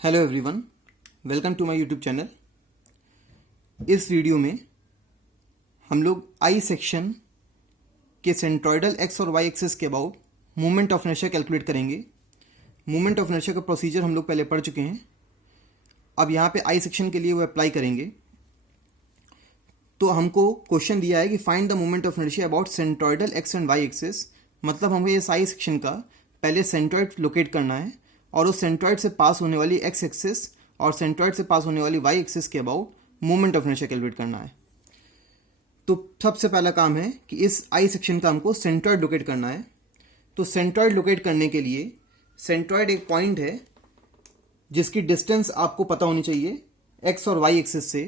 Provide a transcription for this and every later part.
Hello everyone, welcome to my YouTube channel. इस video में हम लोग आई सेक्शन के सेंट्रोइडल एक्स और वाई एक्सिस के about moment of inertia calculate करेंगे। मोमेंट ऑफ इनर्शिया का प्रोसीजर हम लोग पहले पढ़ चुके हैं। अब यहाँ पे आई सेक्शन के लिए वो अप्लाई करेंगे। तो हमको क्वेश्चन दिया है कि find the moment of inertia about centroidal X and Y axis. मतलब हमें इस आई सेक्शन का पहले सेंट्रोइड लोकेट करना है और उस सेंट्रोइड से पास होने वाली एक्स एक्सिस और सेंट्रोइड से पास होने वाली वाई एक्सिस के about moment of inertia calculate करना है। तो सबसे पहला काम है कि इस आई सेक्शन का हमको सेंट्रोइड लोकेट करना है। तो सेंट्रोइड लोकेट करने के लिए सेंट्रोइड एक पॉइंट है जिसकी डिस्टेंस आपको पता होनी चाहिए एक्स और वाई एक्सिस से।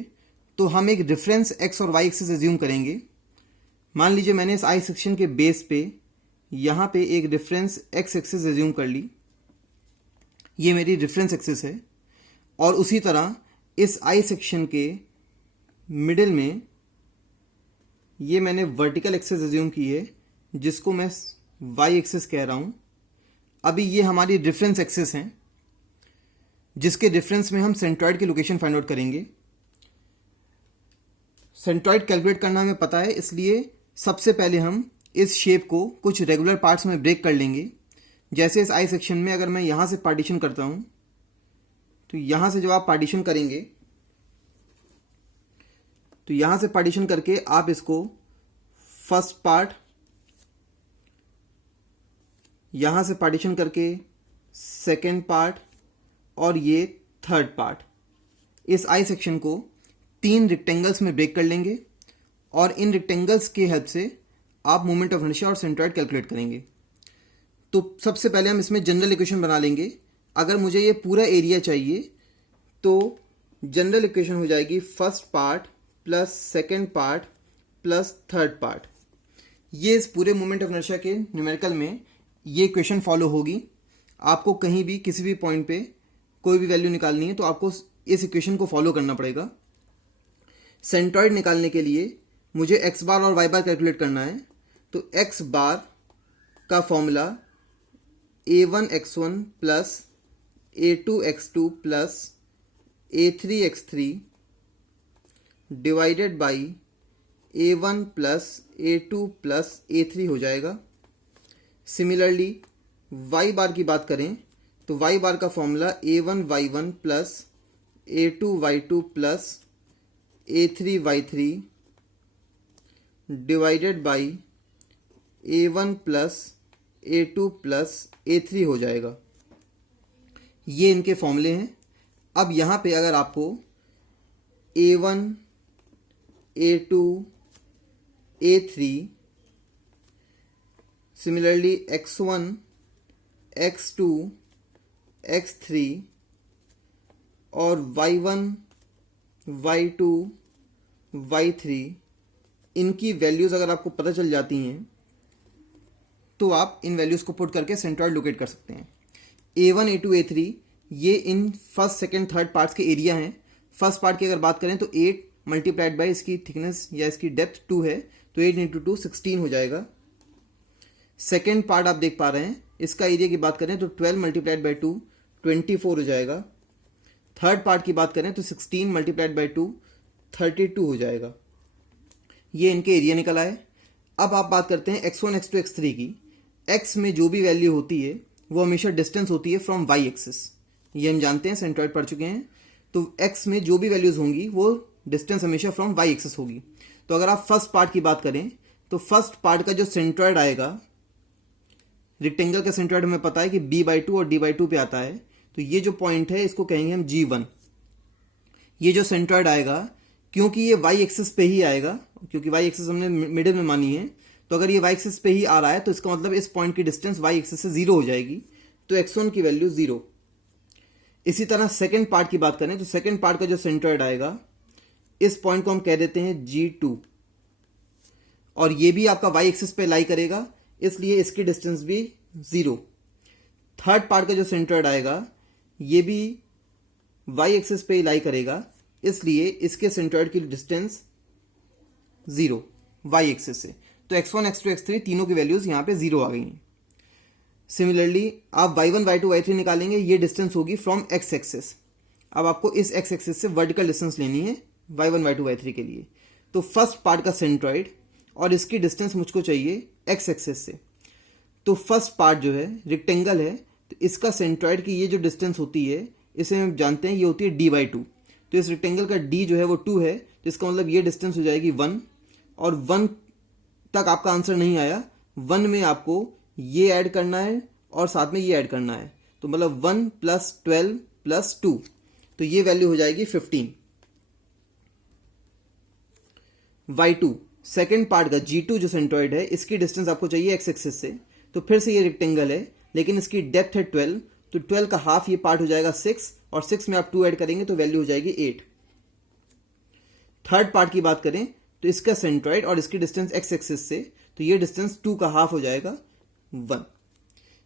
तो हम एक रेफरेंस एक्स और वाई एक्सिस एज्यूम करेंगे। मान लीजिए मैंने इस आई सेक्शन के बेस पे यहाँ पे एक रेफरेंस एक्स एक्सिस एज्यूम कर ली। ये मेरी रेफरेंस एक्सिस है। और उसी तरह इस आई सेक्शन के मिडिल में ये मैंने वर्टिकल एक्सिस एज्यूम की है जिसको मैं वाई एक्सिस कह रहा हूँ। अभी ये हमारी रेफरेंस एक्सिस हैं जिसके रेफरेंस में हम सेंट्रोइड की लोकेशन फाइंड आउट करेंगे। सेंट्रोइड कैलकुलेट करना हमें पता है, इसलिए सबसे पहले हम इस शेप को कुछ रेगुलर पार्ट्स में ब्रेक कर लेंगे। जैसे इस आई सेक्शन में अगर मैं यहाँ से पार्टीशन करता हूँ तो यहाँ से जब आप पार्टीशन करेंगे तो यहाँ से पार्टीशन करके आप इसको फर्स्ट पार्ट, यहाँ से पार्टीशन करके सेकेंड पार्ट और ये थर्ड पार्ट, इस आई सेक्शन को 3 रेक्टेंगल्स में ब्रेक कर लेंगे और इन रेक्टेंगल्स की हेल्प से आप मोमेंट ऑफ इनर्शिया और सेंट्रोइड कैलकुलेट करेंगे। तो सबसे पहले हम इसमें जनरल इक्वेशन बना लेंगे। अगर मुझे ये पूरा एरिया चाहिए तो जनरल इक्वेशन हो जाएगी first part plus second part plus third part. ये इस पूरे मोमेंट ऑफ इनर्शिया के न्यूमेरिकल में ये इक्वेशन फॉलो होगी। आपको कहीं भी किसी भी पॉइंट पे कोई भी वैल्यू निकालनी है तो आपको इस इक्वेशन को फॉलो करना पड़ेगा। सेंट्रोइड निकालने के लिए मुझे एक्स बार और वाई बार कैलकुलेट करना है। तो एक्स बार का formula a1x1 plus a2x2 plus a3x3 divided by a1 plus a2 plus a3 हो जाएगा। सिमिलरली y बार की बात करें तो y बार का formula a1y1 plus a2y2 plus a3y3 divided by a1 plus a2 plus a3 हो जाएगा। ये इनके फॉर्मूले हैं। अब यहाँ पे अगर आपको a1, a2, a3, similarly x1, x2, x3 और y1, y2, y3 इनकी वैल्यूज़ अगर आपको पता चल जाती हैं तो आप इन वैल्यूज़ को पुट करके सेंट्रोइड लोकेट कर सकते हैं। a1, a2, a3 ये in first second third parts के एरिया हैं। फर्स्ट पार्ट की अगर बात करें तो 8 मल्टीप्लाइड बाई इसकी थिकनेस या इसकी डेप्थ 2 है तो 8 इंटू 2 16 हो जाएगा। सेकेंड पार्ट आप देख पा रहे हैं, इसका एरिया की बात करें तो 12 मल्टीप्लाइड बाई 2 24 हो जाएगा। थर्ड पार्ट की बात करें तो 16 मल्टीप्लाइड बाई 2 32 हो जाएगा। ये इनके एरिया निकल आए। अब आप बात करते हैं x1, x2, x3 की। x में जो भी वैल्यू होती है वो हमेशा डिस्टेंस होती है फ्रॉम y एक्सिस। ये हम जानते हैं, सेंट्रोइड पढ़ चुके हैं। तो x में जो भी वैल्यूज होंगी वो डिस्टेंस हमेशा फ्रॉम y एक्सिस होगी। तो अगर आप फर्स्ट पार्ट की बात करें तो फर्स्ट पार्ट का जो सेंट्रोइड आएगा, रेक्टेंगल का सेंट्रोइड हमें पता है कि b/2 और d/2 पे आता है। तो ये जो पॉइंट है इसको कहेंगे हम G1। ये जो सेंट्रोइड आएगा क्योंकि ये y एक्सिस पे ही आएगा, क्योंकि y एक्सिस हमने मिडिल में मानी है, तो अगर ये y एक्सिस पे ही आ रहा है तो इसका मतलब इस पॉइंट की डिस्टेंस y एक्सिस से 0 हो जाएगी। तो x1 की वैल्यू 0। इसी तरह सेकेंड पार्ट की बात करें तो सेकेंड पार्ट का जो सेंट्रोइड आएगा इस पॉइंट को हम कह देते हैं G2 और ये भी आपका y एक्सिस पे लाई करेगा, इसलिए इसकी डिस्टेंस भी 0। थर्ड पार्ट का जो सेंट्रोइड आएगा ये भी y एक्सिस पे ही लाई करेगा, इसलिए इसके सेंट्रोइड की डिस्टेंस 0 y एक्सिस से। तो x1, x2, x3 तीनों की वैल्यूज यहाँ पे 0 आ गई हैं। सिमिलरली आप y1 y2 y3 निकालेंगे, ये डिस्टेंस होगी फ्रॉम x एक्सिस। अब आपको इस x एक्सिस से वर्टिकल डिस्टेंस लेनी है y1 y2 y3 के लिए। तो फर्स्ट पार्ट का सेंट्रॉइड और इसकी डिस्टेंस मुझको चाहिए x एक्सिस से। तो फर्स्ट पार्ट जो है रेक्टेंगल है, तो इसका सेंट्रॉइड की ये जो डिस्टेंस होती है इसे हम जानते हैं ये होती है d/2। तो इस रेक्टेंगल का d जो है वो 2 है, तो इसका मतलब ये डिस्टेंस हो जाएगी 1। और 1 तक आपका आंसर नहीं आया, 1 में आपको ये ऐड करना है और साथ में ये ऐड करना है, तो मतलब 1 + 12 + 2, तो ये वैल्यू हो जाएगी 15। y2 सेकेंड पार्ट का g2 जो सेंट्रॉइड है, इसकी डिस्टेंस आपको चाहिए x एक्सिस से। तो फिर से ये रेक्टेंगल है लेकिन इसकी डेप्थ है 12, तो 12 का हाफ ये पार्ट हो जाएगा 6, और 6 में आप 2 ऐड करेंगे तो वैल्यू हो जाएगी 8। थर्ड पार्ट की बात करें तो इसका सेंट्रॉइड और इसकी डिस्टेंस x एक्सिस से, तो ये डिस्टेंस 2 का हाफ हो जाएगा 1।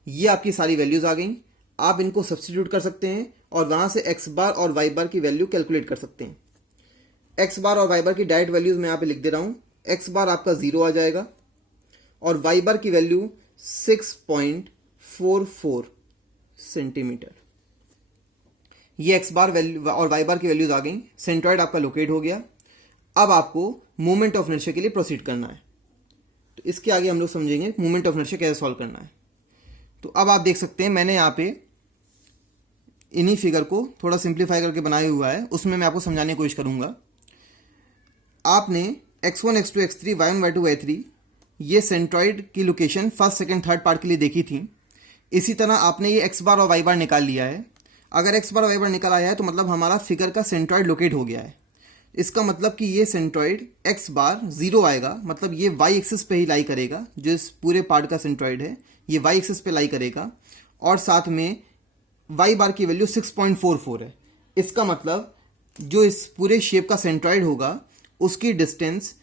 ये आपकी सारी वैल्यूज आ गई। आप इनको सब्स्टिट्यूट कर सकते हैं और वहां से x बार और y बार की वैल्यू कैलकुलेट कर सकते हैं। x बार और y बार की डायरेक्ट वैल्यूज मैं यहाँ पे लिख दे रहा हूं। x बार आपका 0 आ जाएगा और y बार की वैल्यू 6.44 सेंटीमीटर। ये x बार वैल्यू और y बार की वैल्यूज आ गई। सेंट्रॉइड आपका लोकेट हो गया। अब आपको मोमेंट ऑफ इनर्शिया के लिए प्रोसीड करना है। तो इसके आगे हम लोग समझेंगे मोमेंट ऑफ इनर्शिया कैसे सॉल्व करना है। तो अब आप देख सकते हैं मैंने यहाँ पे इन्हीं फिगर को थोड़ा सिंप्लीफाई करके बनाया हुआ है, उसमें मैं आपको समझाने की कोशिश करूंगा। आपने x1 x2 x3 y1 y2 y3 ये सेंट्रॉइड की location first second third part के लिए देखी थी। इसी तरह आपने ये x बार और y बार निकाल लिया है। अगर x बार और y बार निकाल आया है तो मतलब हमारा फिगर का सेंट्रॉइड लोकेट हो गया है। इसका मतलब कि ये सेंट्रॉइड x बार 0 आएगा, मतलब ये y एक्सिस पे ही लाई करेगा। जो इस पूरे पार्ट का सेंट्रॉइड है ये y एक्सिस पे लाई करेगा, और साथ में y बार की वैल्यू 6.44 है। इसका मतलब जो इस पूरे शेप का सेंट्रॉइड होगा उसकी डिस्टेंस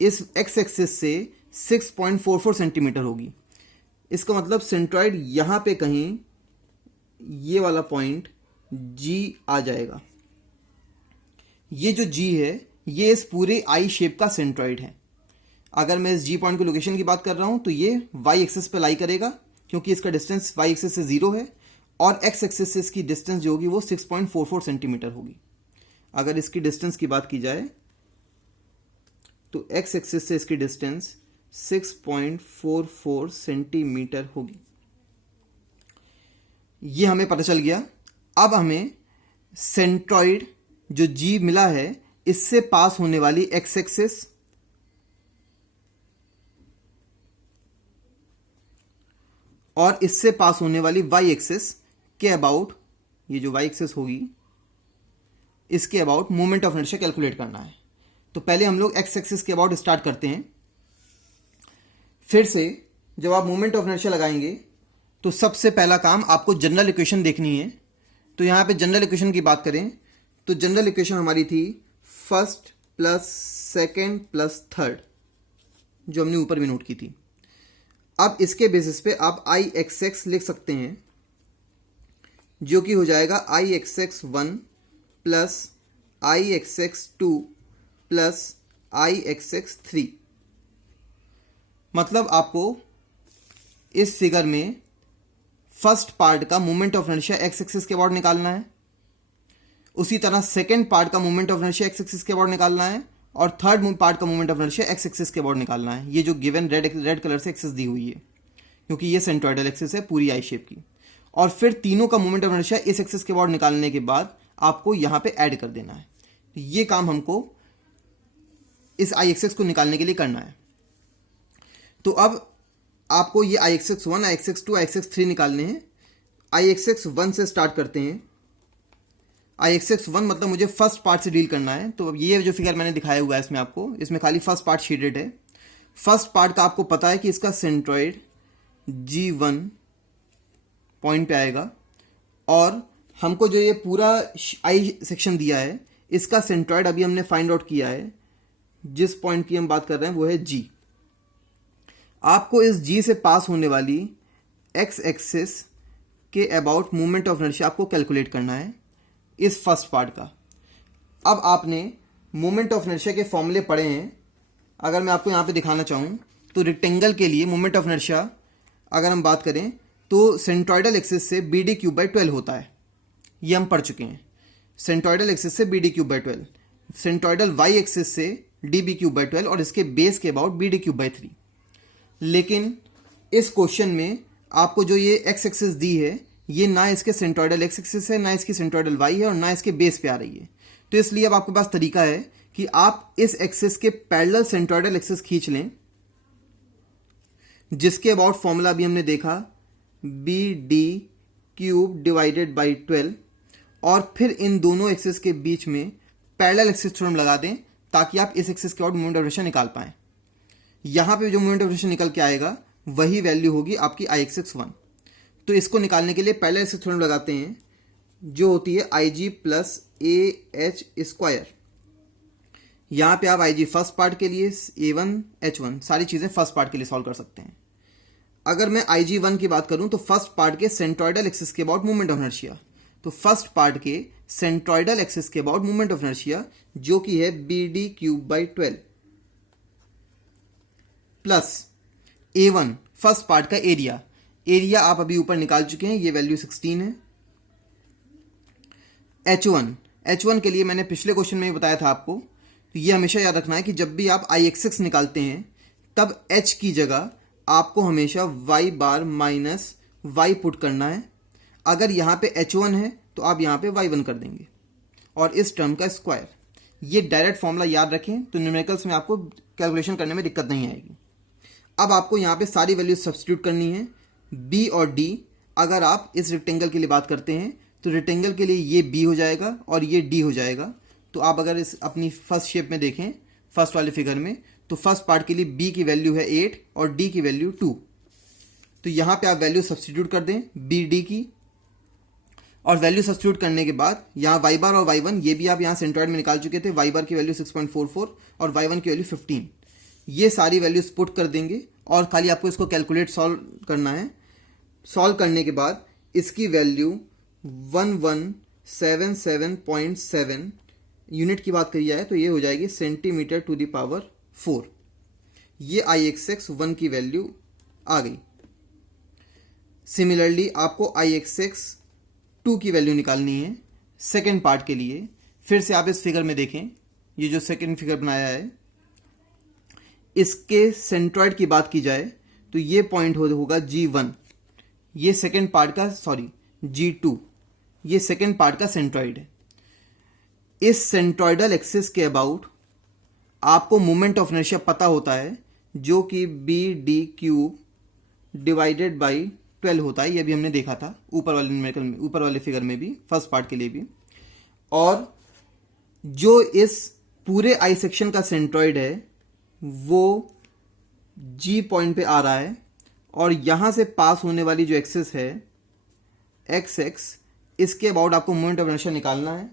इस x एक्सिस से 6.44 सेंटीमीटर होगी। इसका मतलब सेंट्रॉइड यहां पे कहीं ये वाला पॉइंट G आ जाएगा। ये जो G है ये इस पूरे I शेप का सेंट्रॉइड है। अगर मैं इस G पॉइंट की लोकेशन की बात कर रहा हूं तो ये y एक्सिस पे लाई करेगा क्योंकि इसका डिस्टेंस y एक्सिस से 0 है, और x एक्सिस से इसकी डिस्टेंस जो होगी वो 6.44 सेंटीमीटर होगी। अगर इसकी डिस्टेंस की बात की जाए तो x एक्सिस से इसकी डिस्टेंस 6.44 सेंटीमीटर होगी। ये हमें पता चल गया। अब हमें सेंट्रॉइड जो G मिला है इससे पास होने वाली x एक्सिस और इससे पास होने वाली y एक्सिस के अबाउट, ये जो y एक्सिस होगी इसके about moment of inertia calculate करना है। तो पहले हम लोग x एक्सिस के अबाउट स्टार्ट करते हैं। फिर से जब आप मोमेंट ऑफ इनर्शिया लगाएंगे तो सबसे पहला काम आपको जनरल इक्वेशन देखनी है। तो यहां पे जनरल इक्वेशन की बात करें तो जनरल इक्वेशन हमारी थी first plus second plus third, जो हमने ऊपर भी नोट की थी। अब इसके बेसिस पे आप आई एक्स एक्स लिख सकते हैं, जो कि हो जाएगा आई एक्स एक्स 1 प्लस आई एक्स एक्स 2 प्लस आई एक्स एक्स 3। मतलब आपको इस फिगर में फर्स्ट पार्ट का moment of inertia x axis के अबाउट निकालना है, उसी तरह सेकेंड पार्ट का moment of inertia x axis के अबाउट निकालना है, और थर्ड पार्ट का moment of inertia x axis के अबाउट निकालना है। ये जो गिवन रेड कलर से एक्सिस दी हुई है क्योंकि ये सेंट्रॉइडल एक्सिस है पूरी आई शेप की। और फिर तीनों का मोमेंट ऑफ इनर्शिया इस एक्सिस के अबाउट निकालने के बाद आपको यहां पे ऐड कर देना है। तो ये काम हमको इस आई एक्सिस को निकालने के लिए करना है। तो अब आपको ये आई एक्स एक्स 1 आई एक्स एक्स 2 आई एक्स एक्स 3 निकालने हैं। आई एक्स एक्स 1 से स्टार्ट करते हैं। आई एक्स एक्स 1 मतलब मुझे फर्स्ट पार्ट से डील करना है। तो अब ये जो फिगर मैंने दिखाया हुआ है इसमें आपको, इसमें खाली फर्स्ट पार्ट शेडेड है। फर्स्ट पार्ट का आपको पता है कि इसका सेंट्रॉइड G1 पॉइंट पे आएगा, और हमको जो ये पूरा आई सेक्शन दिया है इसका सेंट्रॉइड अभी हमने फाइंड आउट किया है। जिस पॉइंट की हम बात कर रहे हैं वो है G। आपको इस G से पास होने वाली एक्स एक्सिस के अबाउट मोमेंट ऑफ इनर्शिया आपको कैलकुलेट करना है इस फर्स्ट पार्ट का। अब आपने मोमेंट ऑफ इनर्शिया के फॉर्मूले पढ़े हैं। अगर मैं आपको यहाँ पे दिखाना चाहूँ तो रेक्टेंगल के लिए मोमेंट ऑफ इनर्शिया अगर हम बात करें तो सेंट्रॉइडल एक्सिस से बी डी क्यूब बाई 12 होता है, ये हम पढ़ चुके हैं। सेंट्रॉइडल एक्सिस से B D cube by 12, centroidal Y axis से डी बी क्यूब बाई 12 और इसके बेस के about B D cube by 3। लेकिन इस क्वेश्चन में आपको जो ये एक्स एक्सिस दी है, ये ना इसके सेंट्रॉइडल एक्स एक्सिस है, ना इसकी सेंट्रॉइडल वाई है और ना इसके बेस पे आ रही है। तो इसलिए अब आपके पास तरीका है कि आप इस एक्सिस के पैरेलल सेंट्रॉइडल एक्सिस खींच लें, जिसके अबाउट फॉर्मूला भी हमने देखा B D cube divided by 12, और फिर इन दोनों एक्सिस के बीच में पैरेलल एक्सिस थ्योरम लगा दें ताकि आप इस एक्सिस के अबाउट मोमेंट ऑफ इनर्शिया निकाल पाएं। यहां पे जो मोमेंट ऑफ इनर्शिया निकल के आएगा वही वैल्यू होगी आपकी IX1। तो इसको निकालने के लिए पैरेलल एक्सिस थ्योरम लगाते हैं, जो होती है IG प्लस AH स्क्वायर। यहां पे आप IG फर्स्ट पार्ट के लिए A1 H1 सारी चीजें फर्स्ट पार्ट के लिए सॉल्व कर सकते हैं। अगर मैं IG1 की बात करूं तो फर्स्ट पार्ट के सेंट्रॉइडल एक्सिस के अबाउट मोमेंट ऑफ इनर्शिया, तो फर्स्ट पार्ट के सेंट्रॉइडल एक्सिस के अबाउट मोमेंट ऑफ इनर्शिया जो कि है B D cube by 12 plus A1 first part का एरिया, एरिया आप अभी ऊपर निकाल चुके हैं, ये वैल्यू 16 है। H1 के लिए मैंने पिछले क्वेश्चन में ही बताया था आपको, तो ये हमेशा याद रखना है कि जब भी आप IX6 निकालते हैं तब H की जगह आपको हमेशा y बार माइनस y पुट करना है। अगर यहाँ पे H1 है तो आप यहाँ पे y1 कर देंगे और इस टर्म का स्क्वायर। ये डायरेक्ट फॉर्मूला याद रखें तो न्यूमेरिकल्स में आपको कैलकुलेशन करने में दिक्कत नहीं आएगी। अब आपको यहाँ पे सारी वैल्यूज सब्स्टिट्यूट करनी है। b और d, अगर आप इस रेक्टेंगल के लिए बात करते हैं तो रेक्टेंगल के लिए ये b हो जाएगा और ये d हो जाएगा। तो आप अगर इस अपनी फर्स्ट शेप में देखें, फर्स्ट वाले फिगर में, तो फर्स्ट पार्ट के लिए b की वैल्यू है 8 और d की वैल्यू 2। तो यहाँ पे आप वैल्यू सब्स्टिट्यूट कर दें b d की, और वैल्यू सब्स्टिट्यूट करने के बाद यहाँ y बार और y1 ये भी आप यहाँ सेंट्रॉइड में निकाल चुके थे। y बार की वैल्यू 6.44 और y1 की वैल्यू 15। ये सारी वैल्यूज पुट कर देंगे और खाली आपको इसको कैलकुलेट सॉल्व करना है। सॉल्व करने के बाद इसकी वैल्यू 1177.7 यूनिट की बात करी जाए तो ये हो जाएगी सेंटीमीटर टू द पावर 4। ये IX1 की वैल्यू आ गई। सिमिलरली आपको IX2 की वैल्यू निकालनी है सेकेंड पार्ट के लिए। फिर से आप इस फिगर में देखें, ये जो सेकेंड फिगर बनाया है, इसके सेंट्रॉइड की बात की जाए तो ये पॉइंट होगा G1, ये सेकेंड पार्ट का, सॉरी G2, ये सेकेंड पार्ट का सेंट्रॉइड है। इस सेंट्रॉइडल एक्सिस के अबाउट आपको मोमेंट ऑफ इनर्शिया पता होता है जो कि B D cube divided by 12 होता है। ये भी हमने देखा था ऊपर वाले न्यूमेरिकल में, ऊपर वाले फिगर में भी, फर्स्ट पार्ट के लिए भी। और जो इस पूरे आई सेक्शन का सेंट्रॉइड है वो जी पॉइंट पे आ रहा है और यहां से पास होने वाली जो एक्सिस है एक्स एक्स, इसके अबाउट आपको मोमेंट ऑफ इनर्शिया निकालना है।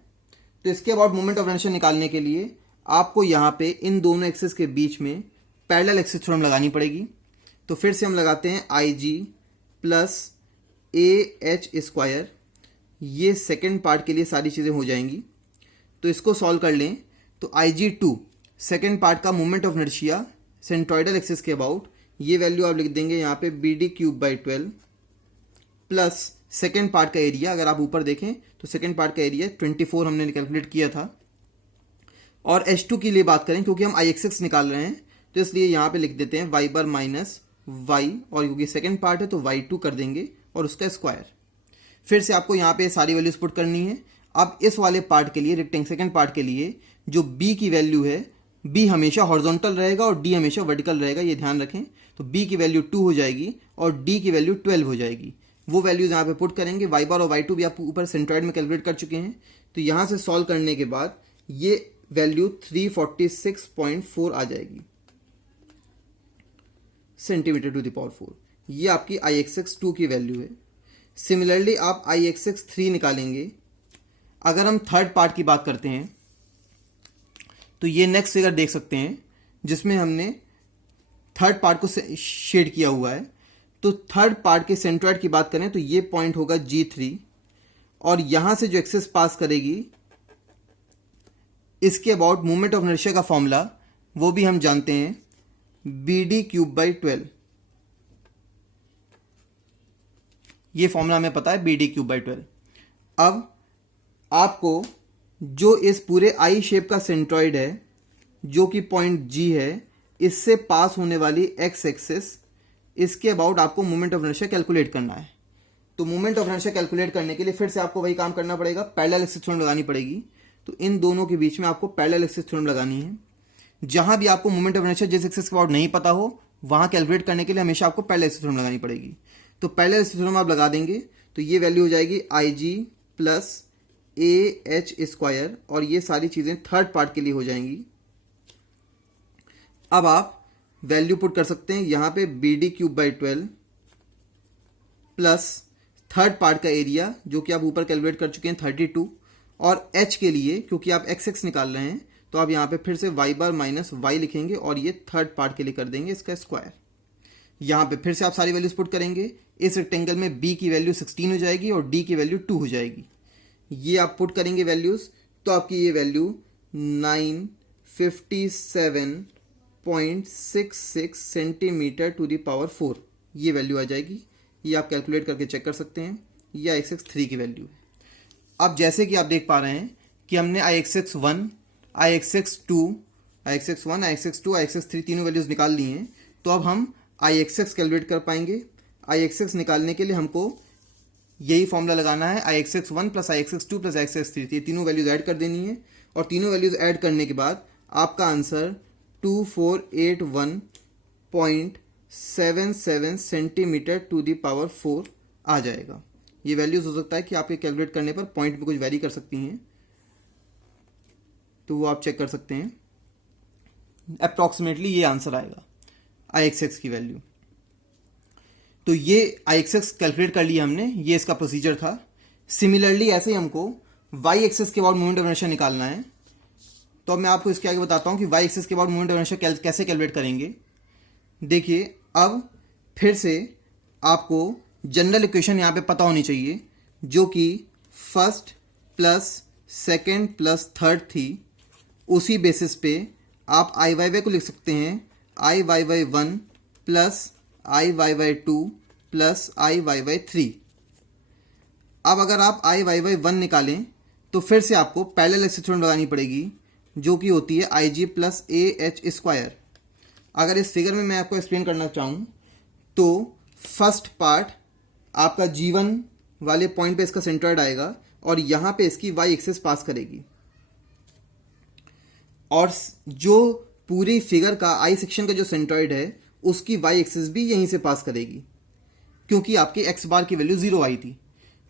तो इसके अबाउट मोमेंट ऑफ इनर्शिया निकालने के लिए आपको यहां पे इन दोनों एक्सिस के बीच में पैरेलल एक्सिस थ्योरम लगानी पड़ेगी। तो फिर से हम लगाते हैं IG प्लस AH स्क्वायर। ये सेकेंड पार्ट के लिए सारी चीज़ें हो जाएंगी। तो इसको सॉल्व कर लें तो IG2 सेकेंड पार्ट का moment of inertia centroidal axis के अबाउट, ये वैल्यू आप लिख देंगे यहाँ पे BD cube by 12 plus second part का एरिया। अगर आप ऊपर देखें तो सेकेंड पार्ट का एरिया 24 हमने कैलकुलेट किया था। और H2 के लिए बात करें, क्योंकि हम IX6 निकाल रहे हैं तो इसलिए यहाँ पे लिख देते हैं y बार माइनस y, और क्योंकि सेकेंड पार्ट है तो y2 कर देंगे और उसका स्क्वायर। फिर से आपको यहाँ पे सारी वैल्यूज पुट करनी है। अब इस वाले पार्ट के लिए, रेक्टेंगल सेकेंड पार्ट के लिए, जो b की वैल्यू है, b हमेशा हॉरिजॉन्टल रहेगा और d हमेशा वर्टिकल रहेगा, ये ध्यान रखें। तो b की वैल्यू 2 हो जाएगी और d की वैल्यू 12 हो जाएगी। वो वैल्यूज यहाँ पे पुट करेंगे। y बार और y2 भी आप ऊपर सेंट्रॉइड में कैलकुलेट कर चुके हैं। तो यहाँ से सॉल्व करने के बाद ये वैल्यू 346.4 आ जाएगी सेंटीमीटर टू द पावर 4। ये आपकी IX2 की वैल्यू है। सिमिलरली आप IX3 निकालेंगे। अगर हम थर्ड पार्ट की बात करते हैं तो ये नेक्स्ट फिगर देख सकते हैं जिसमें हमने थर्ड पार्ट को शेड किया हुआ है। तो थर्ड पार्ट के सेंट्रॉइड की बात करें तो ये पॉइंट होगा G3 और यहां से जो एक्सिस पास करेगी इसके अबाउट मोमेंट ऑफ इनर्शिया का फॉर्मूला वो भी हम जानते हैं, BD क्यूब बाई 12। ये फॉर्मूला हमें पता है BD³/12। अब आपको जो इस पूरे आई शेप का सेंट्रॉइड है जो कि पॉइंट G है, इससे पास होने वाली एक्स एक्सिस, इसके अबाउट आपको मोमेंट ऑफ इनर्शिया कैलकुलेट करना है। तो मोमेंट ऑफ इनर्शिया कैलकुलेट करने के लिए फिर से आपको वही काम करना पड़ेगा, पैरेलल एक्सिस थ्योरम लगानी पड़ेगी। तो इन दोनों के बीच में आपको पैरेलल एक्सिस थ्योरम लगानी है। जहां भी आपको मोमेंट ऑफ इनर्शिया जिस एक्सिस के अबाउट नहीं पता हो, वहां कैलकुलेट करने के लिए हमेशा आपको पैरेलल एक्सिस थ्योरम लगानी पड़ेगी। तो पैरेलल एक्सिस थ्योरम आप लगा देंगे तो ये वैल्यू हो जाएगी IG प्लस AH², और ये सारी चीजें थर्ड पार्ट के लिए हो जाएंगी। अब आप वैल्यू पुट कर सकते हैं यहां पे BD³/12 प्लस थर्ड पार्ट का एरिया जो कि आप ऊपर कैलकुलेट कर चुके हैं 32, और H के लिए क्योंकि आप XX निकाल रहे हैं तो आप यहां पे फिर से y बार माइनस y लिखेंगे और ये थर्ड पार्ट के लिए कर देंगे इसका स्क्वायर। यहां पे फिर से आप सारी वैल्यूज पुट करेंगे। इस रेक्टेंगल में B की वैल्यू 16 हो जाएगी और D की वैल्यू 2 हो जाएगी। ये आप पुट करेंगे वैल्यूज तो आपकी ये value 957.66 centimetre to the power 4 ये वैल्यू आ जाएगी। ये आप कैलकुलेट करके चेक कर सकते हैं। यह IXX3 की वैल्यू है। अब जैसे कि आप देख पा रहे हैं कि हमने IXX1, IXX2, IXX1, IXX2, IXX3 तीनों वैल्यूज निकाल ली हैं। तो अब हम IXX कैलकुलेट कर पाएंगे। IXX निकालने के लिए हमको यही फॉर्मूला लगाना है, IXX1 plus IXX2 plus IXX3। ये तीनों वैल्यूज ऐड कर देनी है और तीनों वैल्यूज ऐड करने के बाद आपका answer 2481.77 centimetre to the power 4 आ जाएगा। ये वैल्यूज हो सकता है कि आपके कैलकुलेट करने पर पॉइंट में कुछ वेरी कर सकती हैं, तो वो आप चेक कर सकते हैं। अप्रॉक्सीमेटली ये आंसर आएगा IXX की वैल्यू। तो ये IXX कैलकुलेट कर लिया हमने, ये इसका प्रोसीजर था। सिमिलरली ऐसे ही हमको y एक्सिस के अबाउट मोमेंट ऑफ इनर्शिया निकालना है। तो अब मैं आपको इसके आगे बताता हूं कि y एक्सिस के अबाउट मोमेंट ऑफ इनर्शिया कैसे कैलकुलेट करेंगे। देखिए, अब फिर से आपको जनरल इक्वेशन यहां पे पता होनी चाहिए जो कि first plus second plus third थी। उसी बेसिस पे आप IYY को लिख सकते हैं IYY1 plus IYY2 plus IYY3। अब अगर आप IYY1 निकालें तो फिर से आपको पैरेलल एक्सिस थ्योरम लगानी पड़ेगी जो कि होती है IG प्लस AH²। अगर इस फिगर में मैं आपको एक्सप्लेन करना चाहूँ तो फर्स्ट पार्ट आपका G1 वाले पॉइंट पे इसका सेंट्रॉइड आएगा और यहाँ पे इसकी y एक्सिस पास करेगी, और जो पूरी फिगर का आई सेक्शन का जो सेंट्रॉइड है उसकी y एक्सिस भी यहीं से पास करेगी, क्योंकि आपकी x बार की वैल्यू 0 आई थी।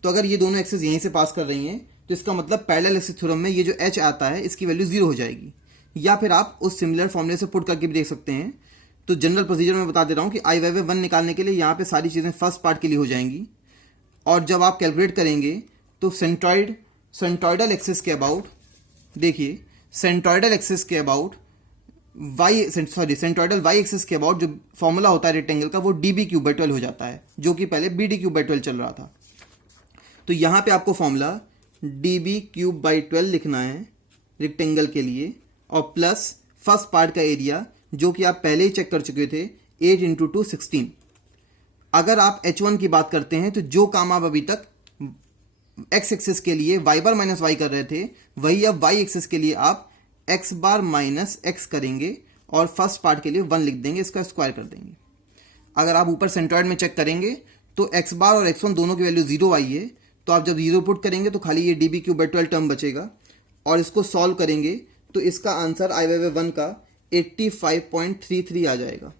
तो अगर ये दोनों एक्सिस यहीं से पास कर रही हैं तो इसका मतलब पैरेलल एक्सिस थ्योरम में ये जो h आता है इसकी वैल्यू 0 हो जाएगी। या फिर आप उस सिमिलर फॉर्मूले से पुट करके भी देख सकते हैं। तो जनरल प्रोसीजर में बता दे रहा हूँ कि IYY1 निकालने के लिए यहाँ पे सारी चीज़ें फर्स्ट पार्ट के लिए हो जाएंगी, और जब आप कैलकुलेट करेंगे तो सेंट्रॉइडल एक्सिस के अबाउट, देखिए सेंट्रॉइडल एक्सिस के अबाउट सेंट्रॉइडल y एक्सिस के अबाउट जो फॉर्मूला होता है रेक्टेंगल का वो DB³/12 हो जाता है, जो कि पहले BD³/12 चल रहा था। तो यहाँ पे आपको फॉर्मूला DB³/12 लिखना है रेक्टेंगल के लिए, और प्लस फर्स्ट पार्ट का एरिया जो कि आप पहले ही चेक कर चुके थे 8 × 2 16। अगर आप H1 की बात करते हैं तो जो काम आप अभी तक x एक्सिस के लिए y बार माइनस y कर रहे थे वही अब y एक्सिस के लिए आप x बार माइनस x करेंगे और फर्स्ट पार्ट के लिए 1 लिख देंगे, इसका स्क्वायर कर देंगे। अगर आप ऊपर सेंट्रॉइड में चेक करेंगे तो x बार और x1 दोनों की वैल्यू 0 आई है, तो आप जब 0 पुट करेंगे तो खाली ये DB³/12 टर्म बचेगा, और इसको सॉल्व करेंगे तो इसका आंसर IYY1 का 85.33 आ जाएगा।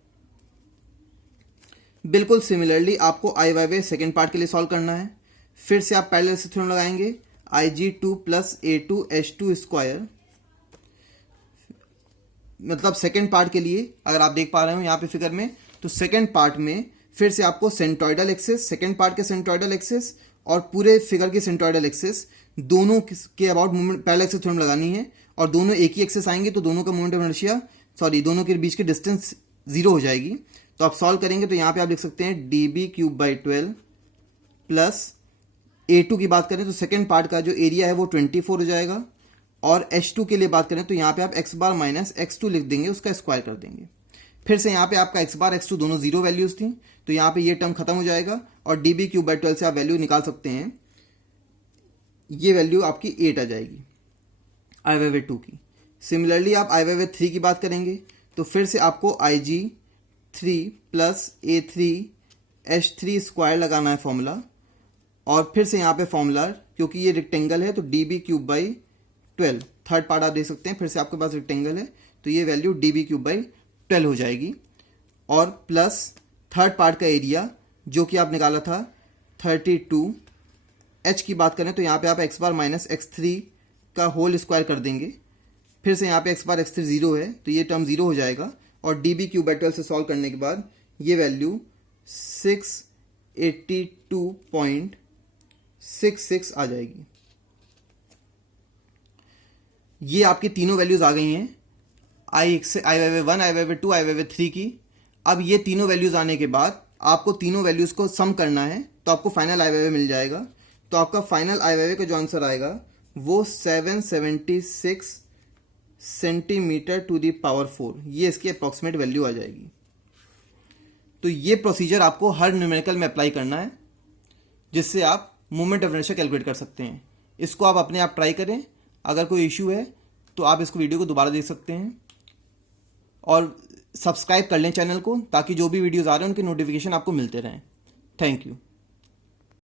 बिल्कुल सिमिलरली आपको IYY सेकेंड पार्ट के लिए सॉल्व करना है। फिर से आप पैरेलल एक्सिस थ्योरम लगाएंगे IG2 प्लस A2H2²। मतलब सेकेंड पार्ट के लिए अगर आप देख पा रहे हो यहाँ पे फिगर में, तो सेकेंड पार्ट में फिर से आपको सेंट्रॉइडल एक्सिस, सेकेंड पार्ट के सेंट्रॉइडल एक्सिस और पूरे फिगर की सेंट्रॉइडल एक्सिस दोनों के about movement parallel axis theorem लगानी है, और दोनों एक ही एक्सिस आएंगे तो दोनों का मोमेंट ऑफ इनर्शिया दोनों के बीच की डिस्टेंस 0 हो जाएगी। तो आप सॉल्व करेंगे तो यहाँ पे आप लिख सकते हैं DB³/12 प्लस A2 की बात करें तो सेकेंड पार्ट का जो एरिया है वो 24 हो जाएगा, और H2 के लिए बात करें तो यहाँ पे आप x बार माइनस x2 लिख देंगे, उसका स्क्वायर कर देंगे। फिर से यहाँ पे आपका x बार x2 दोनों जीरो वैल्यूज थी, तो यहाँ पे ये टर्म खत्म हो जाएगा और db³/12 से आप वैल्यू निकाल सकते हैं, ये वैल्यू आपकी 8 आ जाएगी i/2 की। सिमिलरली आप i/3 की बात करेंगे तो फिर से आपको Ig3 प्लस A3H3² लगाना है फॉर्मूला, और फिर से यहाँ पे फॉर्मूला क्योंकि ये रेक्टेंगल है तो db³/12 थर्ड पार्ट आप देख सकते हैं, फिर से आपके पास रेक्टेंगल है तो ये वैल्यू db³/12 हो जाएगी, और प्लस थर्ड पार्ट का एरिया जो कि आप निकाला था 32। h की बात करें तो यहाँ पे आप x बार माइनस x3 का होल स्क्वायर कर देंगे, फिर से यहाँ पे x बार x3 जीरो है तो ये टर्म जीरो हो जाएगा, और db³/12 से सॉल्व करने के बाद ये वैल्यू 682.66 आ जाएगी। ये आपकी तीनों वैल्यूज आ गई हैं i/1, i/2, i/3 की। अब ये तीनों वैल्यूज आने के बाद आपको तीनों वैल्यूज को सम करना है तो आपको फाइनल i/2 मिल जाएगा। तो आपका फाइनल i/2 का जो आंसर आएगा वो 776 सेंटीमीटर टू द पावर 4, ये इसकी अप्रॉक्सीमेट वैल्यू आ जाएगी। तो ये प्रोसीजर आपको हर न्यूमेरिकल में अप्लाई करना है जिससे आप मोमेंट ऑफ इनर्शिया कैलकुलेट कर सकते हैं। इसको आप अपने आप ट्राई करें, अगर कोई इशू है तो आप इसको वीडियो को दोबारा देख सकते हैं, और सब्सक्राइब कर लें चैनल को ताकि जो भी वीडियोज़ आ रहे हैं उनके नोटिफिकेशन आपको मिलते रहें। Thank you.